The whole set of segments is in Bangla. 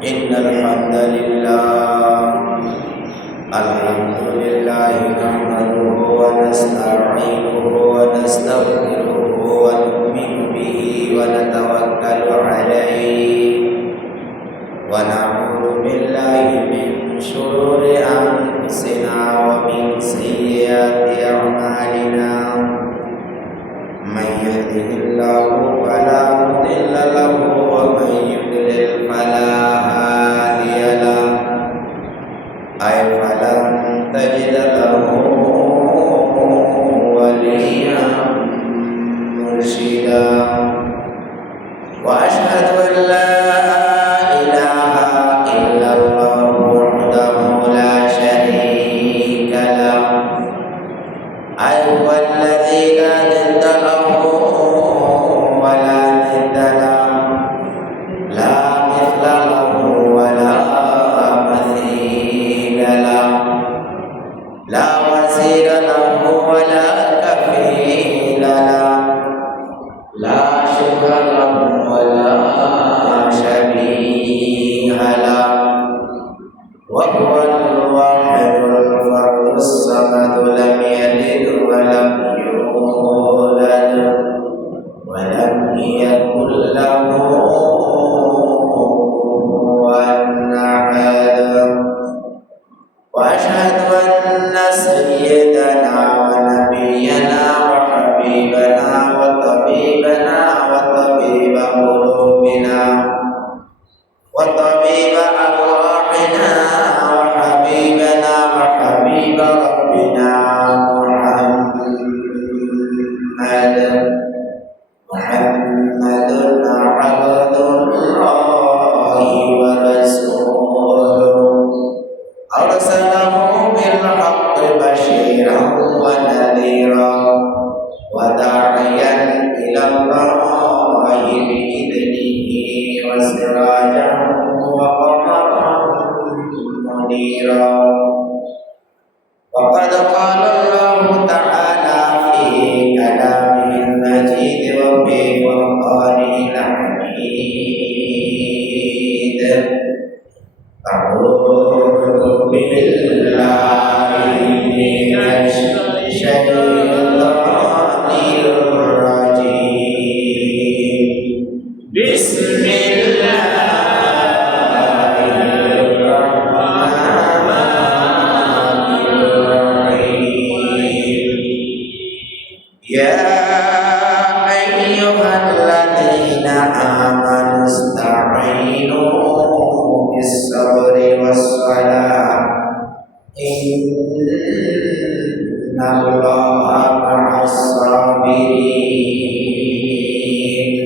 إن الحمد لله نحمده ونستعينه ونستغفره ونؤمن به ونتوكل عليه ونعوذ بالله من شرور أنفسنا ومن سيئات أعمالنا من يهده الله فلا مضل له ومن يضلل فلا هادي له فلن تجد له وليا مرشدا وأشهد أن لا إله إلا الله وحده لا شريك له هو الذي لا ند له ولا ند له لا مثل له ولا مثيل له لا وزير له ولا كفيل له لا شبه له ولا شبيه له وهو الواحد الفرد الصمد لم يلد ولم يولد ولم يكن له كفوا أحد وأشهد أن سيدنا ونبينا وحبيبنا وطبيبنا وطبيب قلوبنا وطبيب أرواحنا وحبيبنا وحبيب ربنا محمد عبد الله ورسوله أرسله بالحق بشيرا ونذيرا وداعيا إلى الله بإذنه وسراجا وقمرا منيرا وقد قال الله تعالى في كلامه المجيد وفي فرقانه الحميد أعوذ بالله من الشيطان الرجيم بسم الله الرحمن الرحيم يا أيها الذين آمنوا استعينوا بالصبر والصلاة إن الله مع الصابرين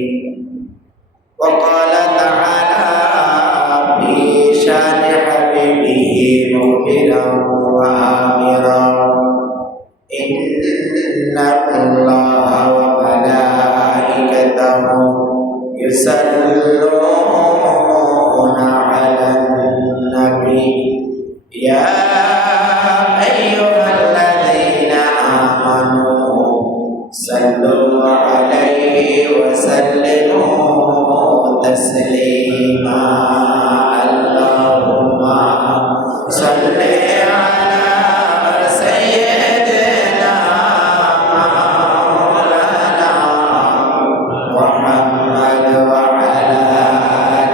وقال تعالى في شان حبيبه مخبرا وآمرا إن الله وملائكته يصلون على النبي يا أيها الذين آمنوا صلوا عليه وسلموا تسليما اللهم صل على سيدنا مولانا محمد وعلى آله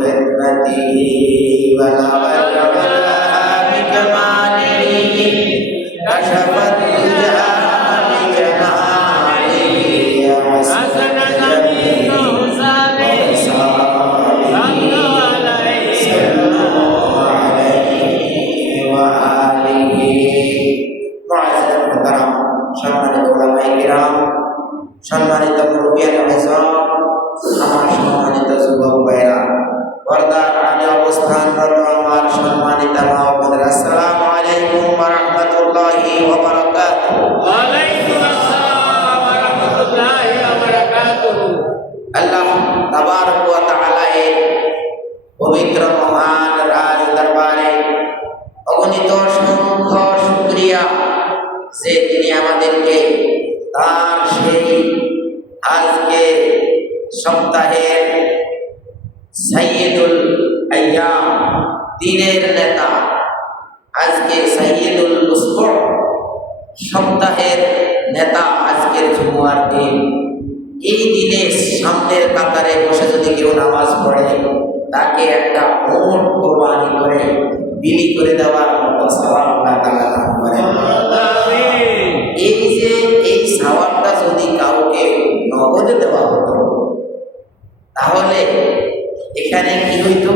خدمته بلغ العلا بكماله كشف الدجى بجماله حسن جميل وصاله صلوا عليه وآله معزز المحترم সম্মানিত উলামায়ে কিরাম সম্মানিত মুরব্বিয়ান আযম আমার সম্মানিত যুবক ভাইরা পর্দার আড়ালে অবস্থানরত আমার সম্মানিত মা ও বোনেরা আসসালামু আলাইকুম ওয়া রাহমাতুল্লাহি ওয়া বারাকাতুহু ওয়া আলাইকুম আসসালাম ওয়া রাহমাতুল্লাহি ওয়া বারাকাতুহু আল্লাহ তাবারক ওয়া তাআলা এর পবিত্র মহান রাজ দরবারে অগণিত অসংখ্য শুকরিয়া যে তিনি আমাদেরকে তার সেই আজকে সপ্তাহের সাইয়্যিদুল আইয়াম দিনের নেতা আজকে সাইয়্যিদুল উসবুঁ সপ্তাহের নেতা আজকের জুমার দিন এই দিনে সামনের কাতারে বসে যদি কেউ নামাজ পড়ে তাকে একটা উট কোরবানি করে বিলি করে দেওয়ার মতো সওয়াব আল্লাহ তাআলা দান করেন। এই যে এই সওয়াবটা যদি কাউকে নগদে দেওয়া হতো তাহলে এখানে কি হইতো?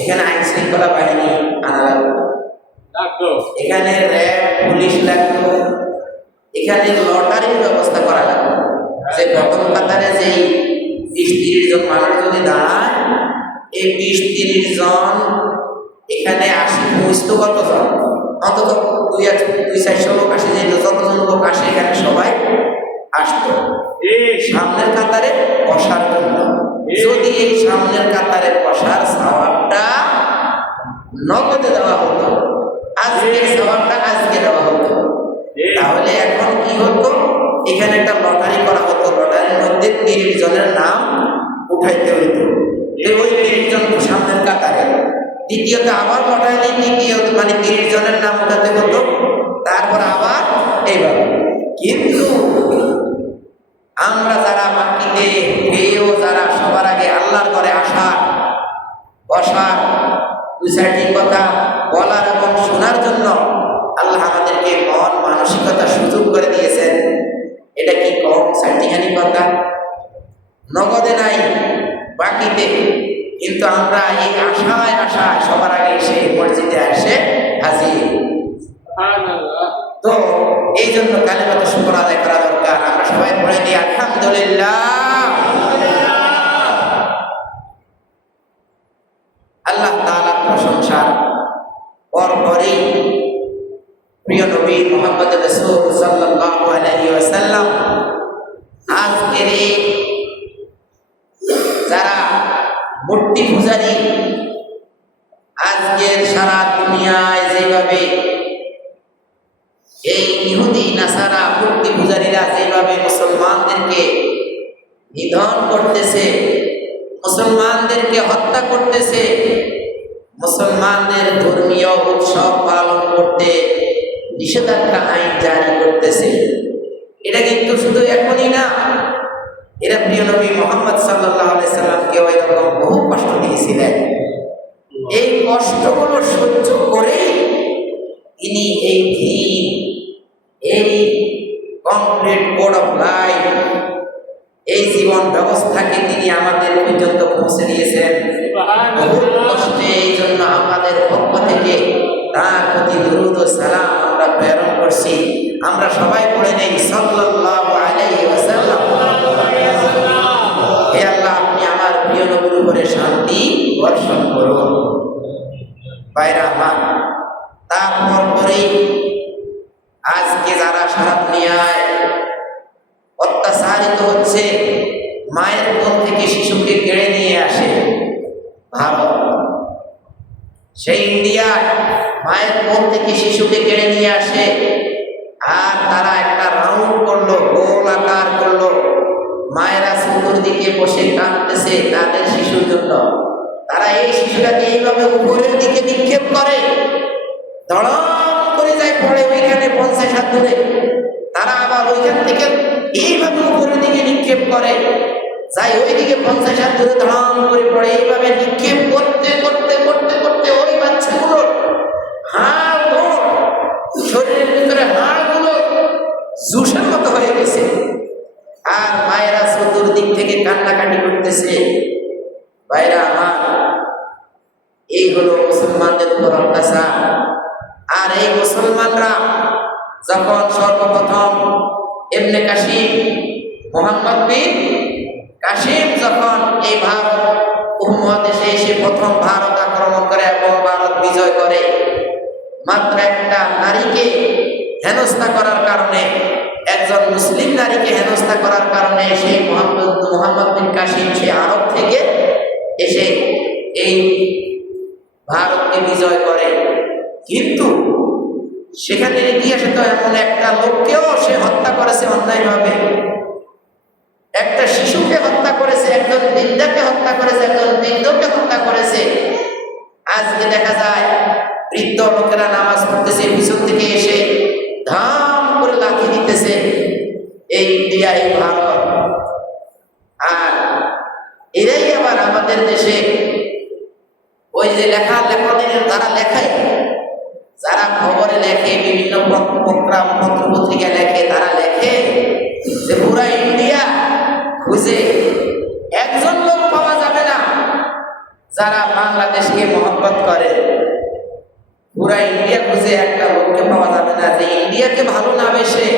এখানে আইন শৃঙ্খলা বাহিনী আনা লাগতো, এখানে র্যাব পুলিশ লাগতো, এখানে লটারির ব্যবস্থা করা লাগতো যে প্রথম কাতারে যেই 20-30 জন মানুষ যদি দাঁড়ায় এই 20-30 জন এখানে 80 কতজন অন্তত 200-400 লোক আসে, যে যতজন লোক আসে এখানে সবাই আসতো সামনের কাতারে বসার জন্য। যদি এই সামনের কাতারে বসার সওয়াবটা নগদে দেওয়া হতো, আজকে সওয়াবটা আজকে দেওয়া হতো, তাহলে এখন কি হতো? এখানে একটা লটারি করা হতো, লটারির মধ্যে 30 জনের নাম উঠাইতে হইতো, ওই 30 জন সামনের কাতারে। দ্বিতীয়ত আবার লটারি দ্বিতীয়ত মানে 30 জনের নাম উঠাতে হতো, তারপর আবার এইভাবে। কিন্তু আমরা যারা মাটিতে পেয়েও যারা সবার আগে আল্লাহর ঘরে আসার বসার 2-4টি কথা বলার এবং শোনার জন্য আল্লাহ আমাদেরকে মন মানসিকতা সুযোগ করে দিয়েছেন, এটা কি কম 4টিখানি কথা? নগদে নাই, বাকিতে। কিন্তু আমরা এই আশায় সবার আগে এসে মসজিদে এসে হাজির। তো এই জন্য কালিমাতুশ শুকর আদায় করা দরকার। আমরা সবাই পড়ে দিই আলহামদুলিল্লাহ। আল্লাহ তাআলার প্রশংসা পরপরই প্রিয় নবী মুহাম্মদ রাসূল সাল্লাল্লাহু আলাইহি ওয়াসাল্লাম আজকের এই যারা মূর্তি পূজারী, আজকের সারা দুনিয়ায় যেভাবে এই ইহুদি নাসারা মূর্তি পূজারীরা যেভাবে মুসলমানদেরকে নিধন করতেছে, মুসলমানদেরকে হত্যা করতেছে, মুসলমানদের ধর্মীয় উৎসব পালন করতে নিষেধাজ্ঞা আইন জারি করতেছে, এটা কিন্তু শুধু এখনই না, এরা প্রিয় নবী মুহাম্মদ সাল্লাল্লাহু আলাইহি সাল্লামকে ওইরকম বহু কষ্ট দিয়েছিলেন। এই কষ্টগুলো সহ্য করে তিনি এই দিন, এই কমপ্লিট কোড অফ লাইফ, এই জীবন ব্যবস্থাকে তিনি আমাদের পর্যন্ত পৌঁছে দিয়েছেন বহু কষ্টে। এই জন্য আমাদের পক্ষ থেকে তার প্রতি দুরূদ ও সালাম আমরা প্রেরণ করছি। আমরা সবাই পড়ে নেই সাল্লাল্লাহু আলাইহি ওয়াসাল্লাম। হে আল্লাহ, আপনি আমার প্রিয় নবীর উপরে শান্তি বর্ষণ করুন। বাইরা আমার, তারপর পরেই আজকে যারা সারা দুনিয়ায় অত্যাচারিত হচ্ছে, মায়ের কোল থেকে শিশুকে কেড়ে নিয়ে আসে ভারত, সেই ইন্ডিয়ায় মায়ের কোল থেকে শিশুকে কেড়ে নিয়ে আসে, আর তারা একটা রাউন্ড করলো, গোল আকার করলো, মায়েরা চতুর্দিকে বসে কাঁদতেছে তাদের শিশুর জন্য। তারা এই শিশুটাকে এইভাবে উপরের দিকে নিক্ষেপ করে, ধড়াম করে যায় পড়ে ওইখানে 50 হাত দূরে। তারা আবার ওইখান থেকে এইভাবে উপরের দিকে নিক্ষেপ করে, যাই ওইদিকে 50 হাত দূরে ধাম করে পড়ে। এইভাবে নিক্ষেপ করতে করতে করতে করতে ওই বাচ্চাগুলোর হাড়গুলো, শরীরের ভিতরে হাড়গুলো জুসের মতো হয়ে গেছে। আর মায়েরা চতুর্দিক থেকে কান্নাকাটি করতেছে। ভাইরা আমার, এই হলো মুসলমানদের উপর অত্যাচার। আর এই মুসলমানরা যখন সর্বপ্রথম ইবনে কাসিম, মোহাম্মদ বিন কাসিম যখন এই ভারত উপমহাদেশে এসে প্রথম ভারত আক্রমণ করে এবং ভারত বিজয় করে, মাত্র একটা নারীকে হেনস্থা করার কারণে, একজন মুসলিম নারীকে হেনস্থা করার কারণে সেই মোহাম্মদ বিন কাসিম সে আরব থেকে এসে এই ভারতকে বিজয় করে। কিন্তু সেখানে ইতিহাসে তো এমন একটা লোককেও সে হত্যা করেছে অন্যায়ভাবে, একটা শিশুকে হত্যা করেছে, একজন বৃদ্ধাকে হত্যা করেছে, একজন বৃদ্ধকে হত্যা করেছে। আজকে দেখা যায় বৃদ্ধ লোকেরা নামাজ পড়তেছে, পিছন থেকে এসে ধাম করে লাথি দিতেছে এই ইন্ডিয়া, এই ভারত। আর এরাই আবার আমাদের দেশে ওই যে লেখনের যারা লেখায়, যারা খবরে লেখে, বিভিন্ন পত্র পত্রিকা লেখে, তারা লেখে যে পুরা ইন্ডিয়া খুঁজে একজন লোক পাওয়া যাবে না যারা বাংলাদেশকে মহব্বত করে। পুরা ইন্ডিয়া খুঁজে একটা লোককে পাওয়া যাবে না যে ইন্ডিয়াকে ভালো না বেসে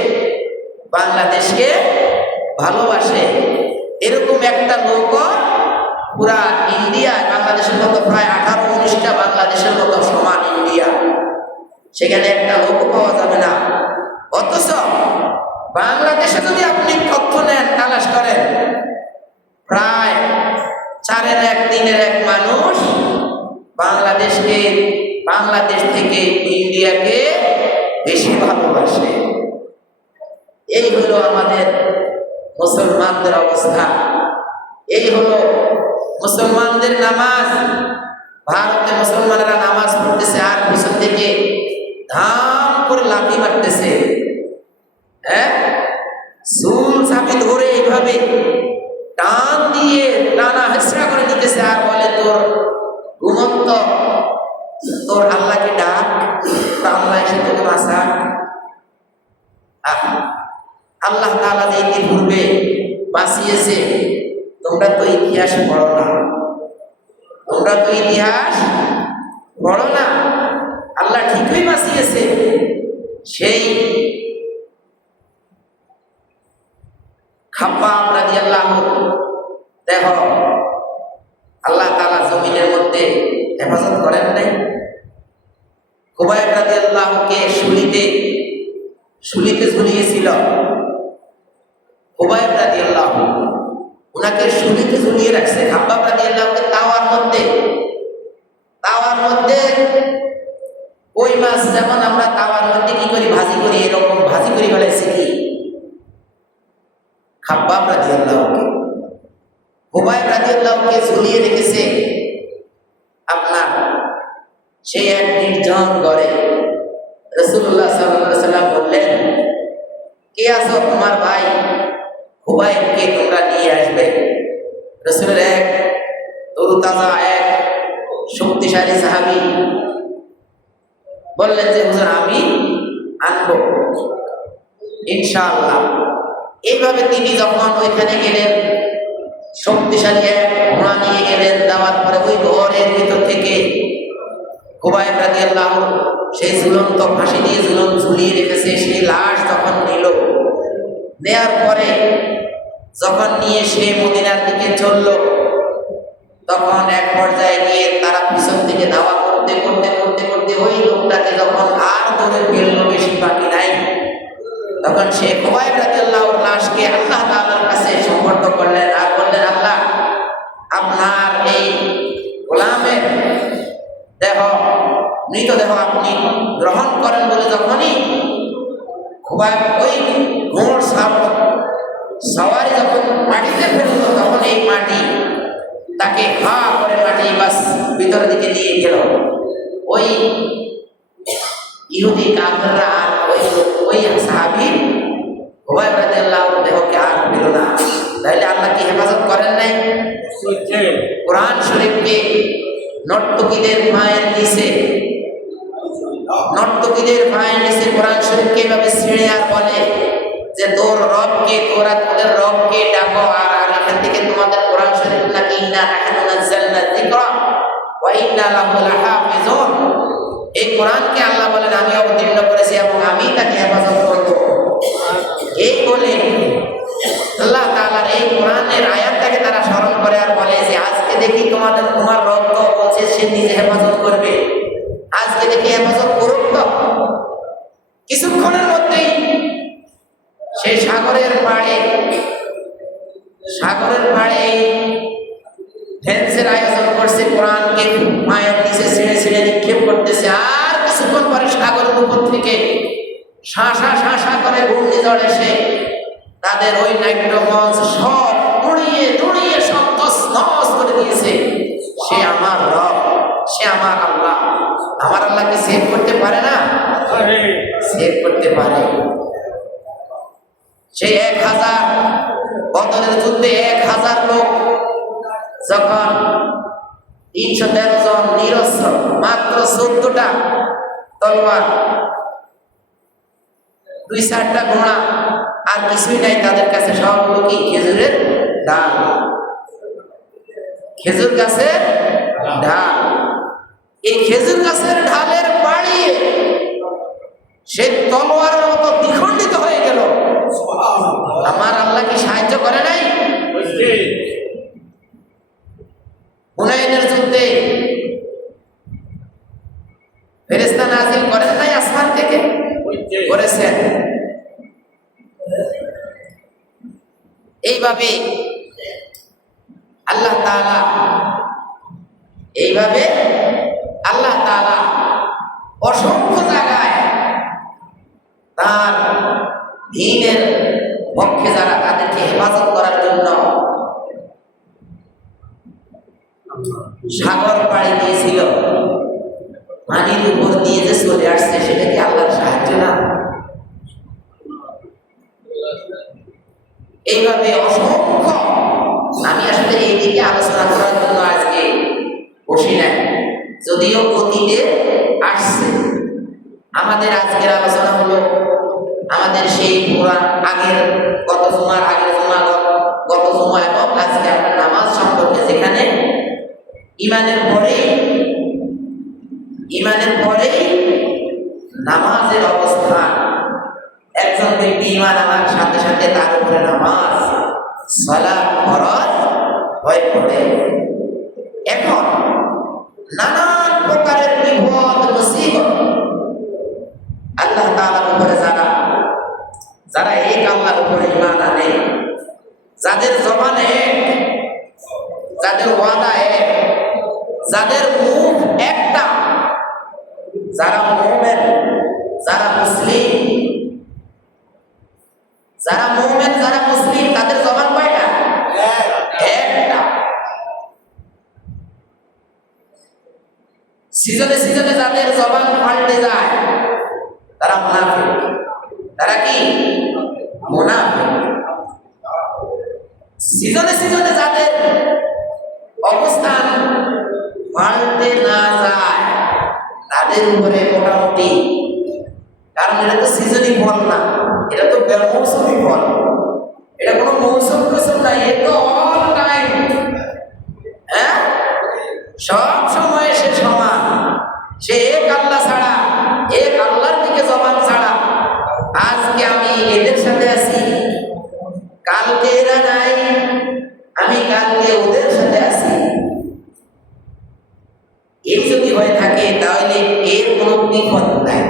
বাংলাদেশকে ভালোবাসে। এরকম একটা লোক পুরা ইন্ডিয়া, বাংলাদেশের মতো প্রায় 18-19টা বাংলাদেশের মতো সমান ইন্ডিয়া, সেখানে একটা লোক পাওয়া যাবে না। অথচ বাংলাদেশে যদি আপনি তথ্য নেন, তালাশ করেন, প্রায় 4-এর 1 3-এর 1 মানুষ বাংলাদেশ থেকে ইন্ডিয়াকে বেশি ভালোবাসে। এই হলো আমাদের মুসলমানদের অবস্থা, এই হলো মুসলমানদের নামাজ। ভারতে মুসলমানেরা নামাজ পড়তেছে আর পিছন থেকে ধাম করে লাথি মারতেছে, হ্যাঁ, চুল চাপি ধরে এইভাবে টান দিয়ে টানা হেসরা করে নিতেছে আর বলে তোর ঘুমন্ত, তোর আল্লাহকে ডাক, আল্লাহ এসে তোকে বাঁচা। আল্লাহ তাআলা যে ইতিপূর্বে বাঁচিয়েছে, তোমরা তো ইতিহাস পড়ো না, তোমরা তো ইতিহাস পড়ো না। আল্লাহ ঠিকই বাঁচিয়েছে। সেই খাব্বাব রাদিয়াল্লাহু, দেখো আল্লাহ তাআলা জমিনের মধ্যে হেফাজত করেন নাই। খুবাইব রাদিয়াল্লাহুকে শুলিতে ঝুলিয়েছিল। খুবাইব রাদিয়াল্লাহু ওনাকে শুলিতে ঝুলিয়ে রাখছে। খাব্বাব রাদিয়াল্লাহুকে তাওয়ার মধ্যে ওই মাছ, যেমন আমরা তাওয়ার মধ্যে কি করি, ভাজি করি, এরকম ভাজি করে ফেলাইছে কি খাব্বাব রাদিয়াল্লাহুকে। খুবাইব রাদিয়াল্লাহুকে ঝুলিয়ে রেখেছে আপনার সেই এক নির্জন ঘরে। রাসূলুল্লাহ সাল্লাল্লাহু আলাইহি ওয়াসাল্লাম বললেন, কে আছো? তোমার ভাই খুবাইবকে তোমরা নিয়ে আসবে। রাসূলের এক তরুতাজা, এক শক্তিশালী সাহাবী বললেন যে হুজুর আমি আনবো ইনশাআল্লাহ। এইভাবে তিনি যখন ওইখানে গেলেন, শক্তিশালী এক ঘোড়া নিয়ে গেলেন, দেওয়ার পরে ওই ঘরের ভিতর থেকে খুবাইব রাদিয়াল্লাহু সেই ঝুলন্ত ফাঁসি দিয়ে ঝুলিয়ে রেখেছে সেই লাশ যখন নিল, নেয়ার পরে যখন নিয়ে সে মদিনার দিকে চলল, তখন এক পর্যায়ে গিয়ে তারা পিছন থেকে ধাওয়া করতে করতে করতে করতে ওই লোকটাকে যখন আর ধরে ফেলল, বেশি বাকি নাই, তখন সে খুবাইব রাদিয়াল্লাহুর লাশকে আল্লাহ তাআলার কাছে সমর্পণ করলেন আর বললেন, আল্লাহ আপনার এই গোলামের মৃতদেহ আপনি গ্রহণ করেন বলে যখনই খুবাইব ওই ঘোড় সওয়ারি যখন মাটিতে ফেলল, তখন এই মাটি তাকে হা করে মাটি বাস ভিতরের দিকে নিয়ে গেল। ওই ইহুদি কাফেররা আর ওই সাহাবী খুবাইব রাদিয়াল্লাহুর দেহকে আর পেল না। তাহলে আল্লাহ কি হেফাজত করেন নাই? করছে। কোরআন শরীফকে নর্তকীদের পায়ের নিচে কোরআন শরীফকে এভাবে ছিঁড়ে আর বলে যে তোর রবকে, তোরা তোদের রবকে ডাকো। আর এখান থেকে তোমাদের কোরআন শরীফ নাকি ইন্না নাহনু নাযালনা যিকরা ওয়া ইন্না লাহু লাহাফিজুন, এই কোরআনকে আল্লাহ বলেন আমি অবতীর্ণ করেছি এবং আমি তাকে হেফাজত করব। এই বলে আল্লাহ তাআলার এই কোরআনের আয়াতটাকে তারা স্মরণ করে আর বলে যে আজকে দেখি তোমার রব তো বলছে সে নিজে হেফাজত করবে, আজকে দেখি হেফাজত করুক। তো কিছুক্ষণের মধ্যেই সেই সাগরের পাড়ে ফেন্সের আয়োজন করছে, কোরআনকে মায়ের নিচে ছিঁড়ে ছিঁড়ে নিক্ষেপ করতেছে। আর কিছুক্ষণ পরে সাগরের উপর থেকে শাঁসা করে ঘূর্ণিঝড় এসে তাদের ওই নাট্যমঞ্চ সব উড়িয়ে সব তছনছ করে দিয়েছে। সে আমার রব, সে আমার আল্লাহ। আমার আল্লাহকে সেভ করতে পারে না? সেভ করতে পারে। সেই 1000 বদরের যুদ্ধে 1000 লোক যখন 313 জন নিরস্ত্র, মাত্র 14টা তলোয়ার, 2-4টা ঘোড়া, আর কিছুই নাই তাদের কাছে। সবগুলো কি? খেজুরের ডাল, খেজুর গাছের ঢাল। এই খেজুর গাছের ঢালের বাড়িয়ে সে তলোয়ারের মতো দ্বিখণ্ডিত হয়ে গেল। আমার আল্লাহ কি সাহায্য করে নাই? হুনাইনের যুদ্ধে ফেরেশতা নাজিল করেন নাই আসমান থেকে? করেছেন। এইভাবে আল্লাহ তাআলা অসংখ্য জায়গায় তার দ্বীনের পক্ষে যারা তাদেরকে হেফাজত করার জন্য সাগর পাড়ি দিয়েছিল, পানির উপর দিয়ে যে চলে আসছে, সেটা কি আল্লাহর সাহায্য না? এইভাবে অসংখ্য, আমি আসলে এই দিকে আলোচনা করার জন্য আজকে বসি নাই, যদিও অতীতে আসছে। আমাদের আজকের আলোচনা হলো আমাদের সেই গত জুমা এবং আজকে আমরা নামাজ সম্পর্কে, যেখানে ইমানের পরে নামাজের অবস্থান। একজন ব্যক্তি ইমান আনার সাথে সাথে তার উপরে নামাজ, সালাত ফরজ হয়ে পড়ে। এখন নানান প্রকারের বিপদ মুসিবত আল্লাহ তাআলার উপরে যারা এক আল্লাহর উপরে ইমান আনে, যাদের জবান এক, যাদের ওয়াদা এক, যাদের মুখ একটা, যারা মুমিন, যারা মুসলিম, তাদের জবান কয়টা? একটা। সিজনে যাদের জবান পাল্টে যায় তারা মুনাফিক। তারা কি? মুনাফিক। সিজনে যাদের অবস্থান পাল্টে না যায় তাদের উপরে মোটামুটি, কারণ এটা তো সিজনি ফল না, এটা তো মৌসুমি ফল, এটা কোনো মৌসুম নাই, এটা তো অল টাইম। হ্যাঁ, সব সময় সে সমান। সে এক আল্লাহ ছাড়া, এক আল্লাহর দিকে জবান ছাড়া। আজকে আমি এদের সাথে আছি, কালকে এরা নাই, আমি কালকে ওদের সাথে আছি। এই যদি হয়ে থাকে তাহলে এর কোনো বিপদ নাই,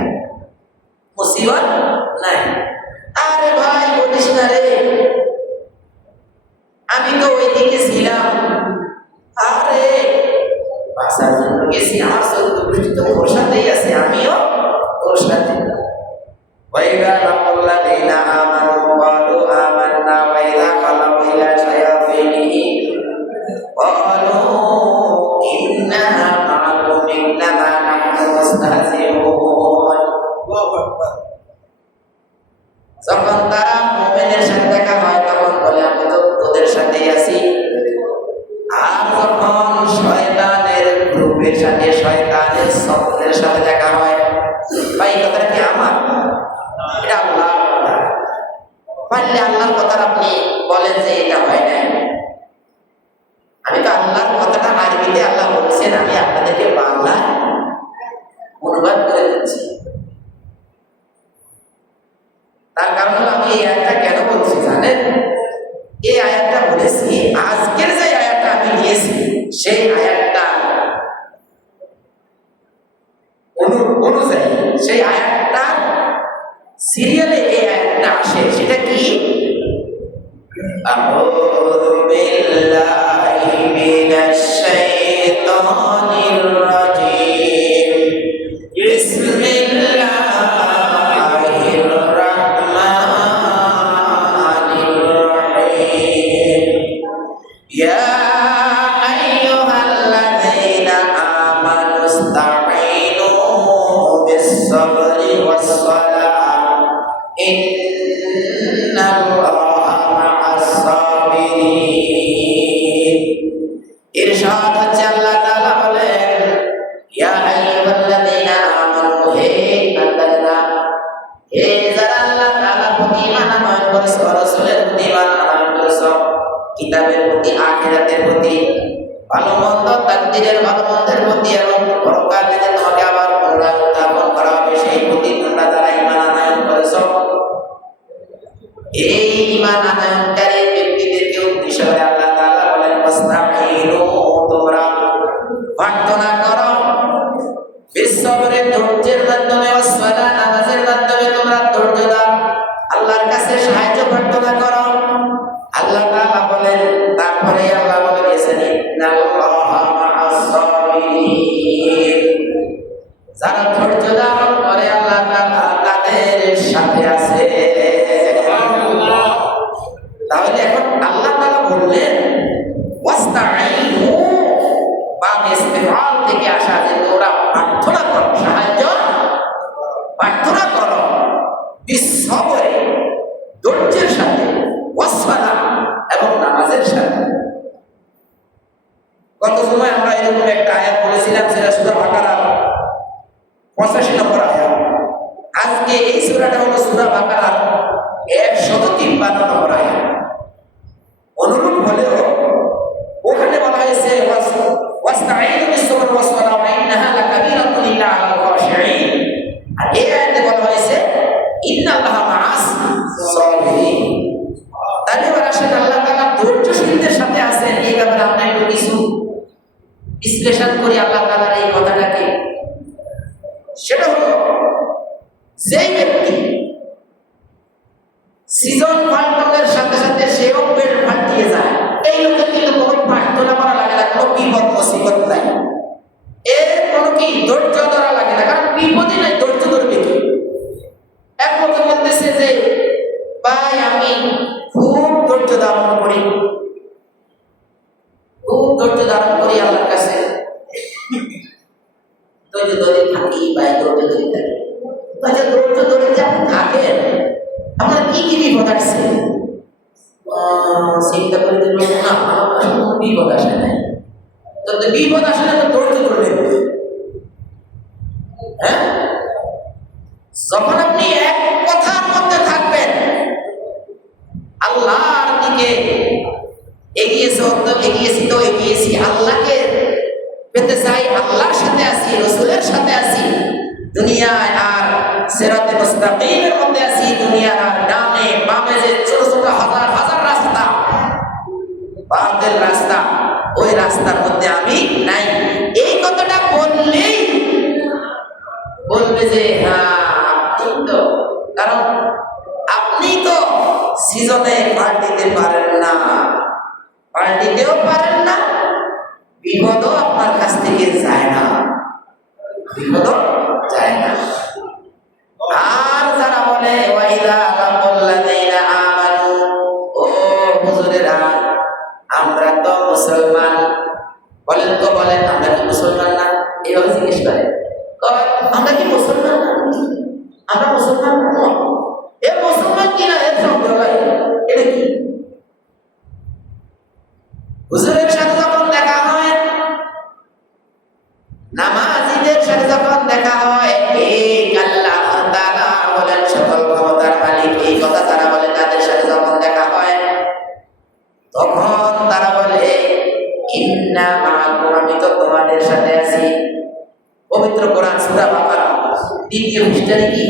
মুসিবত নাই। আরে ভাই বলিস না রে, আমি তো ওই দিকে ছিলাম, আরে বাসার জন্য গেছি, আমার চরিত্র বৃষ্টি তো ওর সাথেই আছে, আমিও ওর সাথে। وَإِذَا لَقُوا الَّذِينَ آمَنُوا قَالُوا آمَنَّا وَإِذَا خَلَوْا إِلَى شَيَاطِينِهِمْ قَالُوا إِنَّا مَعَكُمْ إِنَّمَا نَحْنُ مُسْتَهْزِئُونَ। যখন তারা মুমিনের সাথে দেখা হয় তখন বলে আমি তো তোদের রূপের সাথে শয়তানের শব্দের সাথে দেখা হয়। ভাই এই কথাটা কি আমার? এটা আল্লাহর কথা। পারলে আল্লাহর কথা আপনি বলেন যে এটা হয় না। আমি তো আল্লাহর কথাটা আরবিতে আল্লাহ বলছেন, আমি আপনাদেরকে বাংলায় অনুবাদ করে দিচ্ছি। তার কারণ হলো আমি এই আয়াতটা কেন বলছি জানেন? এই আয়াতটা বলেছি, আজকের যে আয়াতটা আমি নিয়েছি সেই আয়াতটা অনুযায়ী, সেই আয়াতটা সিরিয়ালে এই আয়াতটা আসে। সেটা কি? আউযু বিল্লাহি মিনাশ শাইতানির রাজীম। বিসমিল্লাহির রাহমানির রাহিম। ইয়া আইয়ুহাল্লাযীনা আমানু ইসতাঈনু বিস-সাবরি ওয়াস-সালাহ ইন্নাল্লাহা মা'আস-সাবিরিন। ইরশাদ হচ্ছে আল্লাহ তাআলা বলেন, ইয়া আইয়ুহাল্লাযীনা আমানু, হে ইমানদাররা, হে যারা আল্লাহ তাআলার প্রতি ঈমান আনয়ন করেছ, রাসূলের প্রতি ঈমান আনয়ন করেছ, কিতাবের প্রতি, আখিরাতের প্রতি, ভালো মন্দ তাকদীরের ভালো মন্দের প্রতি এবং পরকালে যে তোমাকে আবার পুনরায় উত্থাপন করা হবে সেই প্রতি তোমরা যারা ঈমান আনয়ন করেছ, এই ঈমান আনয়নকারী ব্যক্তিদেরকে উদ্দেশ্য করে আল্লাহ তাআলা বলেন, ওয়াস্তাঈনু, তোমরা প্রার্থনা করো, বিস-সাবরি, ধৈর্যের মাধ্যমে, ওয়াস-সালাহ, নামাজের মাধ্যমে তোমরা ধৈর্য দাও, আল্লাহর কাছে সাহায্য প্রার্থনা করো। আল্লাহ তাআলা বলেন, তারপরে আল্লাহ বলে দিয়েছেন, ইন্নাল্লাহা মা'আস-সাবিরিন, যারা ধৈর্য ধারণ করে আল্লাহ তাআলা তাদের সাথে আছে। তাহলে এখন আল্লাহ তাআলা বললেন ওয়াস্তাঈনু, বা ইস্তিফআল থেকে আসা, যে তোমরা প্রার্থনা করো, সাহায্য প্রার্থনা করো, বিস-সাবরি, ধৈর্যের সাথে, ওয়াস-সালাহ, এবং নামাজের সাথে। গত সময় আমরা এরকম একটা আয়াত বলেছিলাম, সেটা সূরা বাকারা 85 নম্বর আয়াত। আজকে এই সূরাটা হলো সূরা বাকারা 153 নম্বর আয়াত। অনুরূপ হলেও ওখানে বলা হয়েছে ওয়াস্তাঈনু বিস-সাবরি ওয়াস-সালাহ ইন্নাহা লাকাবীরাতুন ইল্লা আলাল খাশিঈন, আর এই আয়াতে বলা হয়েছে ইন্নাল্লাহা মা'আস-সাবিরিন। তাহলে এবার আসেন, আল্লাহ তাআলা ধৈর্যশীলদের সাথে আছেন, এই ব্যাপারে আমরা একটু কিছু বিশ্লেষণ করি আল্লাহ তাআলার এই কথাটাকে। সেটা হলো, যেই ব্যক্তি সিজন পাল্টানোর সাথে সাথে সেও বেল্ট পাল্টিয়ে যায়, এই লোকের কিন্তু কোনো প্রার্থনা করা লাগে না, কোনো বিপদ মুসিবত নাই, এর কোনো কি ধৈর্য ধরা লাগে না, কারণ বিপদই নাই, ধৈর্য ধরবে কি? এক লোক বলতেছে যে ভাই আমি খুব ধৈর্য ধারণ করি, খুব ধৈর্য ধারণ করি আল্লাহর কাছে, ধৈর্য ধরে থাকি, ভাই ধৈর্য ধরে থাকি। আচ্ছা, ধৈর্য ধরে যে আপনি থাকেন, আপনার কি কি বিপদ আসছে? চিন্তা করে দেখলো না, আমার কোনো বিপদ আসে নাই। তো বিপদ আসে না, তো ধৈর্য ধরলেন। হ্যাঁ, যখন আপনি এক কথার মধ্যে থাকবেন, আল্লাহর দিকে এগিয়েছি, আল্লাহকে পেতে চাই, আল্লাহর সাথে আছি, রাসূলের সাথে আছি, দুনিয়ায় আর সিরাতে মুস্তাকিমের মধ্যে আছি, দুনিয়ার আর ডানে বামে যে ছোট ছোট হাজার হাজার রাস্তা, বাতিল রাস্তা, ওই রাস্তার মধ্যে আমি নাই। এই কথাটা বললেই বলবে যে হ্যাঁ আপনি তো, কারণ আপনি তো সিজনে পাল্টিতে পারেন না, পাল্টিতেও পারেন না, বিপদও আপনার কাছ থেকে যায় না, বিপদও যায় না। আর যারা বলে ওয়াইদা লাকুল্লাযীনা আমানু, ও হুজুরেরা আমরা তো মুসলমান, বলেন তো বলেন আমরা কি মুসলমান না? এভাবে জিজ্ঞেস করে, আমরা কি মুসলমান না? আমরা মুসলমান না? এ মুসলমান কিনা এর শব্দ হয়, এটা কি? হুজুরের সাথে যখন দেখা হয়, নামাজীদের সাথে যখন দেখা হয়, এই আল্লাহ তাআলা বলেন সকল ক্ষমতার মালিক, এই কথা তারা বলে, তাদের সাথে যখন দেখা হয় তখন তারা বলে ইন্না মাআকুম, আমি তো তোমাদের সাথে আছি। পবিত্র কোরআন সূরা বাকারা দ্বিতীয় পৃষ্ঠায় কি,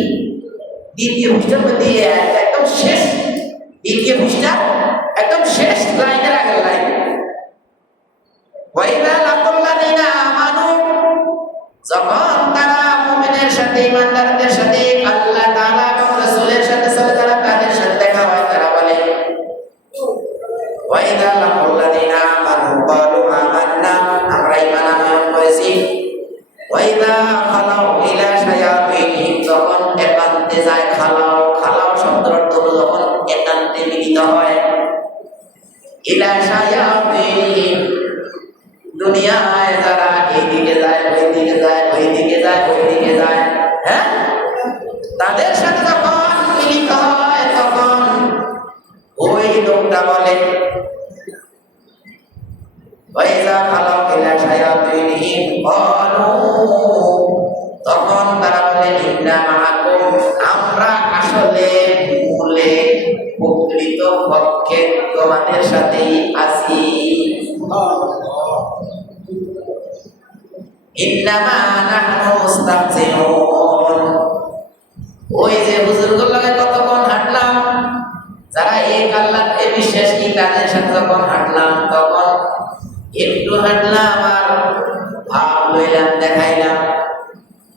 দ্বিতীয় পৃষ্ঠার মধ্যে একদম শেষ, দ্বিতীয় পৃষ্ঠা একদম শেষ লাইনের আগের লাইন, ওয়াইদা লাকুল্লাযিনা আমানু, যখন তারা মুমিনের সাথে ইমানদারদের সাথে আল্লাহ তাআলা এবং রাসূলের সাথে চলে, যারা তাদের সাথে দেখা হয় তারা বলে ওয়াইদা লাকুল্লাযিনা আমানু ক্বালু আমান্না, আমরা ঈমান আনয়ন করেছি। ওয়াইদা খালাউ ইলা শায়াতিনহিম, যখন একান্তে যায়, খালাও খালাও শব্দের অর্থ হলো যখন একান্তে মিলিত হয়। ইলা শায়াতিনহিম, দুনিয়ায় যারা এইদিকে যায় ওইদিকে যায় ওইদিকে যায় ওইদিকে যায়, হ্যাঁ, তাদের সাথে যখন মিলিত হয় তখন ওই লোকটা বলে ওয়াইজা খালাউ ইলা শায়াতিনহিম ক্বালু, তখন তারা বলে ইন্না মাআকুম, আমরা আসলে মূলে প্রকৃত পক্ষে তোমাদের সাথেই আছি। ইন্নামা নাহনু মুস্তাহজিউন, ওই যে হুজুরগুলোর লাগে কতক্ষণ হাঁটলাম, যারা এক আল্লাহকে বিশ্বাসী তাদের সাথে যখন হাঁটলাম তখন একটু হাঁটলাম আর ভাব লইলাম, দেখাইলাম,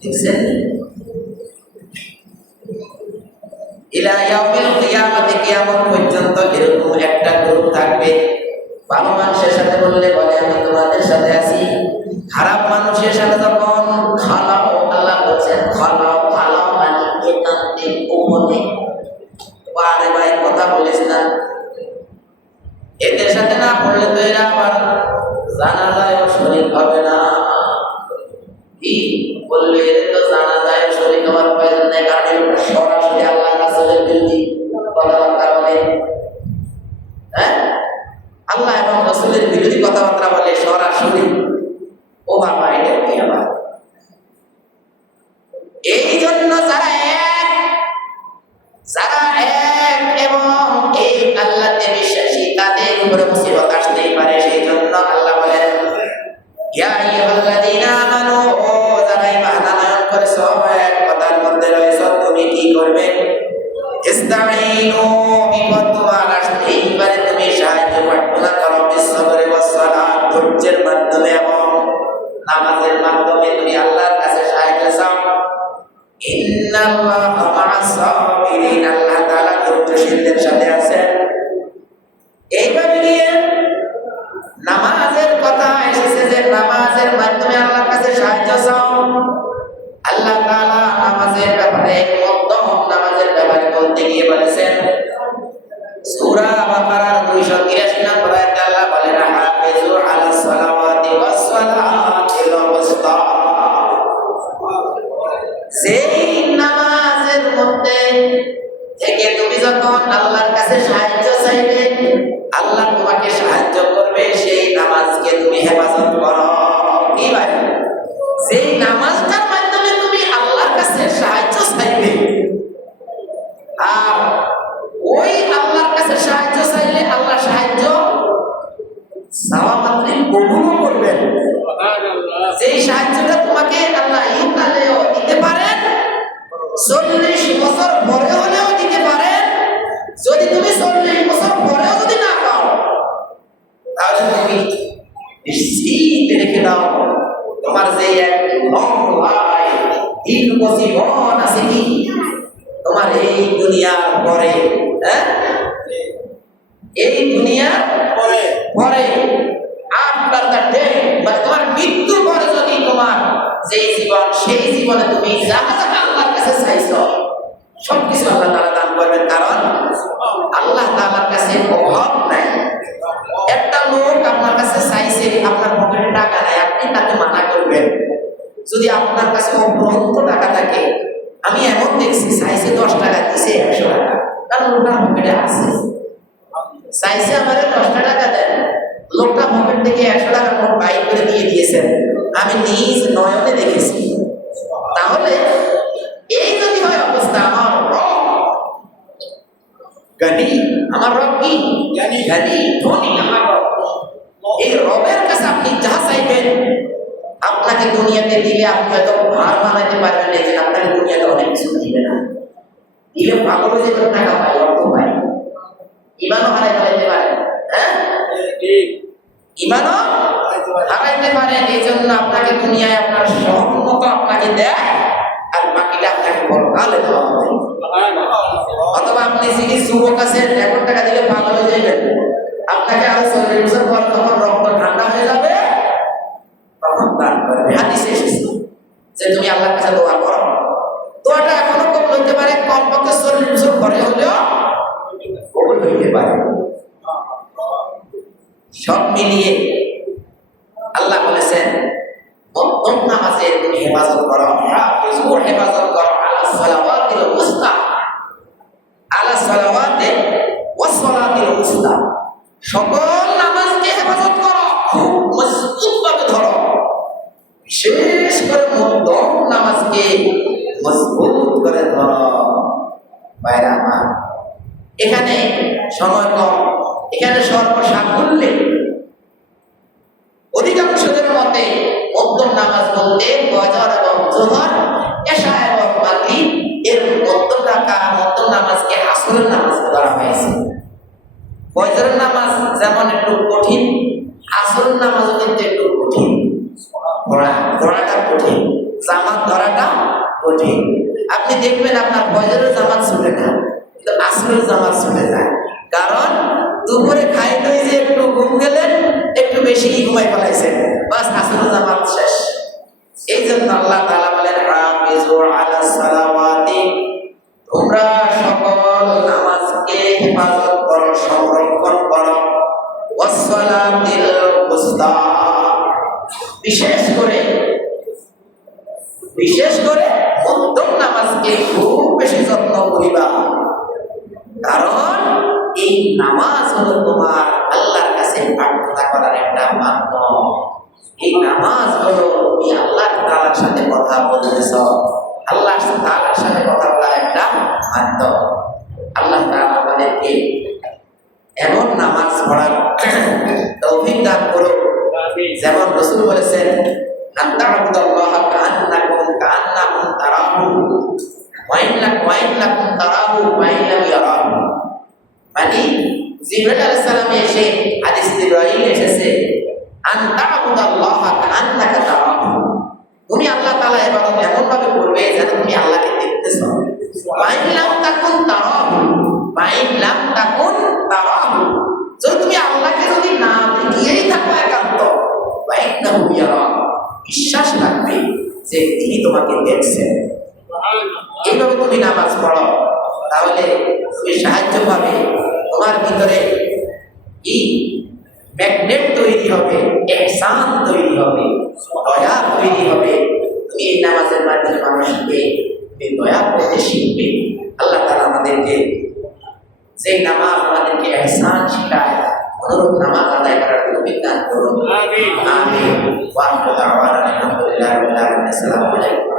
দেখছেন? ইলা ইয়াউমিল কিয়ামতি, কিয়ামত পর্যন্ত এরকম একটা গ্রুপ থাকবে। ভালো মানুষের সাথে বললে বলে আমি তোমাদের সাথে আছি, খারাপ মানুষের সাথে যখন খালাও, আল্লাহ বলছেন খালাও, খালাও মানে একান্তে গোপনে, আরে ভাই কথা বলিস না, এদের সাথে না পড়লে তো এরা আবার জানাজায়ও শরীক হবে না। কি বলবে, এদের তো জানাজায়ও শরীক হওয়ার প্রয়োজন নেই, কারণ এটা সরাসরি আল্লাহ রাসূলের বিরুদ্ধে কথাবার্তা বলে, হ্যাঁ, আল্লাহ এবং রাসূলের বিরোধী কথাবার্তা বলে সরাসরি। ও বাবা, এটা কি আবার? এই জন্য যারা এক এবং এই আল্লাহতে বিশ্বাসী তাদের উপরে মুসিবত আসতেই পারে। সেই জন্য আল্লাহ বলেন ইয়া আইয়ুহাল্লাযীনা আমানু, ও যারা ঈমান আনয়ন করেছো, এক কথার মধ্যে রয়েছো, তুমি কি করবে? ইস্তাঈনু, বিপদ তোমার আসতেই পারে, তুমি সাহায্য প্রার্থনা করো, বিসসবরি ওয়াস সালাত, ধৈর্যের মাধ্যমে এবং নামাজের মাধ্যমে তুমি আল্লাহর কাছে সাহায্য চাও। ইন্নাল্লাহা মা'আস সাবিরিন, আল্লাহ তাআলা ধৈর্যশীলদের সাথে আছেন। এইভাবে নিয়ে নামাজের কথা এসেছে যে নামাজের মাধ্যমে আল্লাহর কাছে সাহায্য চাও। আল্লাহ তাআলা নামাজের ব্যাপারে, মধ্যম নামাজের ব্যাপারে বলতে গিয়ে বলেছেন সূরা বাকারার 283 নম্বর আয়াতে আল্লাহ বলেন হাফিজু আলাস সালাওয়াতি ওয়াস সালাতিল ওয়াসতা, সেই নামাজের মধ্যে থেকে তুমি যখন আল্লাহর কাছে সাহায্য চাইবে, আল্লাহ তোমাকে সাহায্য করবে, সেই নামাজকে তুমি হেফাজত করো। কি ভাই, সেই নামাজটার মাধ্যমে তুমি আল্লাহর কাছে সাহায্য চাইবে, আর ওই আল্লাহর কাছে সাহায্য চাইলে আল্লাহ সাহায্য চাওয়া মাত্রই কবুল করবেন। সেই সাহায্যটা তোমাকে আল্লাহ ইহকালেও দিতে পারেন, 40 বছর পরে হলেও দিতে পারেন। যদি তুমি 40 বছর পরেও যদি না পাও, তাহলে তুমি নিশ্চিত রেখে দাও তোমার যে এক লং লাইফ, দীর্ঘ জীবন আছে কি তোমার এই দুনিয়ার পরে, হ্যাঁ, এই দুনিয়ার পরে আফটার দ্য ডে, মানে তোমার মৃত্যুর পরে যদি তোমার যেই জীবন, সেই জীবনে তুমি যাহা যাহা আল্লাহর কাছে চাইছো সবকিছু আল্লাহ তাআলা দান করবেন, কারণ আল্লাহ তাআলার কাছে অভাব নাই। একটা লোক আপনার কাছে চাইছে, আপনার পকেটে টাকা নাই, আপনি তাকে মানা করবেন? যদি আপনার কাছে অপরন্ত টাকা থাকে, আমি এমন দেখছি চাইছে 10 টাকা, দিছে 100 টাকা, কারণ লোকটা পকেটে আছে, চাইছে আমাদের 10 টাকা দেন, লোকটা পকেট থেকে 100 টাকা নোট বাইর করে দিয়ে দিয়েছেন। আমি নিজ নয়নে দেখেছি। তাহলে এই যদি হয় অবস্থা, আমার রব জ্ঞানী, আমার রব কি জ্ঞানী, ধনী আমার রব। এই রবের কাছে আপনি যা চাইবেন আপনাকে দুনিয়াতে দিলে আপনি হয়তো হার মানাতে পারবেন না, যে আপনাকে দুনিয়াতে অনেক কিছু দিবে না। দিলে পাগল হয়ে যেতে টাকা পাই, অর্থ পাই, ইমানও হারাই ফেলাইতে পারেন। হ্যাঁ, ইমানও হারাইতে পারেন। এই জন্য আপনাকে দুনিয়ায় আপনার সহমত আপনাকে দেয়, আর বাকিটা আপনাকে পরকালে দেওয়া হবে। অথবা আপনি যিনি যুবক আছেন, 1 টাকা দিলে পাগল হয়ে যাবেন, আপনাকে আরো 40 বছর পর যখন রক্ত ঠান্ডা হয়ে যাবে তখন দান করবে। হাদিসে এসেছে যে তুমি আল্লাহর কাছে দোয়া করো, দোয়াটা এখনো কবুল হইতে পারে, কমপক্ষে 40 বছর পরে হলেও কবুল হইতে পারে। সব মিলিয়ে আল্লাহ বলেছেন মধ্যম নামাজের তুমি হেফাজত করো, হেফাজত করো আলা সালাওয়াতিল উস্তা, আলা সালাওয়াতি ওয়াস সালাতিল উস্তা, সকল নামাজকে হেফাজত করো, খুব মজবুতভাবে ধরো, বিশেষ করে মধ্যম নামাজকে মজবুত করে ধরো। ভাইরা আমার, এখানে সময় কম, এখানে সর্বসাকুল্যে অধিকাংশদের মতে মধ্যম নামাজ বলতে ফজর এবং যোহর, এশা এবং মাগরিব, এর মধ্যম নামাজকে আসরের নামাজ ধরা হয়েছে। ফজরের নামাজ যেমন একটু কঠিন, আসরের নামাজও কিন্তু একটু কঠিন। ধরাটা কঠিন, জামাত ধরাটা কঠিন। আপনি দেখবেন আপনার ফজরের জামাত ছুটে না, কিন্তু আসরের জামাত ছুটে যায়। কারণ দুপুরে খাই লই যে একটু ঘুম গেলেন, একটু বেশি ঘুমাই ফেলাইছেন, বাস আসরের জামাত শেষ। এই জন্য আল্লাহ তাআলা বলেন হাফিজু আলাস সালাওয়াতি, তোমরা সকল নামাজকে হেফাজত করো, সংরক্ষণ করো, ওয়াস সালাতিল উস্তা, বিশেষ করে মধ্যম নামাজকে খুব বেশি যত্ন করিবা। কারণ এই নামাজ হলো তোমার আল্লাহর কাছে প্রার্থনা করার একটা মাধ্যম। এই নামাজ হলো তুমি আল্লাহ তাআলার সাথে কথা বলতেছ, আল্লাহ তাআলার সাথে কথা বলার একটা মাধ্যম। আল্লাহ তাআলা আমাদেরকে এমন নামাজ পড়ার তৌফিক দান করুন, যেমন রাসূল বলেছেন আনতা'বুদাল্লাহা কাআন্নাকুম তারাহু ওয়া ইন্নাকুম তারাহু ওয়া ইন লাম ইয়ারাহু। মানে জিবরাইল আলাইহিস সালাম এসে, হাদিস ইব্রাহিম এসেছে, আনতা'বুদাল্লাহা কাআন্নাকা তারাহু, তুমি আল্লাহ তাআলা ইবাদত এমন ভাবে করবে যেন তুমি আল্লাহকে দেখতেছো। ওয়া ইন লাম তাকুন তারাহু, যদি তুমি আল্লাহকে যদি না দেখিয়েই থাকো একান্ত, ওয়া ইন্নাহু ইয়ারাক, বিশ্বাস রাখবে যে তিনি তোমাকে দেখছেন। এইভাবে তুমি নামাজ পড়ো, তাহলে তুমি সাহায্য পাবে, তোমার ভিতরে কি ম্যাগনেট তৈরি হবে, ইহসান তৈরি হবে, দয়া তৈরি হবে। তুমি এই নামাজের মাধ্যমে মানুষকে দয়া করতে শিখবে। আল্লাহ তাআলা আমাদেরকে যে নামাজ আমাদেরকে ইহসান শিখায়, অনুরূপ নামাজ আদায় করার তৌফিক দান করুন। আমিন। ওয়া আখিরু দাওয়ানা আলহামদুলিল্লাহি রাব্বিল আলামিন। আসসালামু আলাইকুম।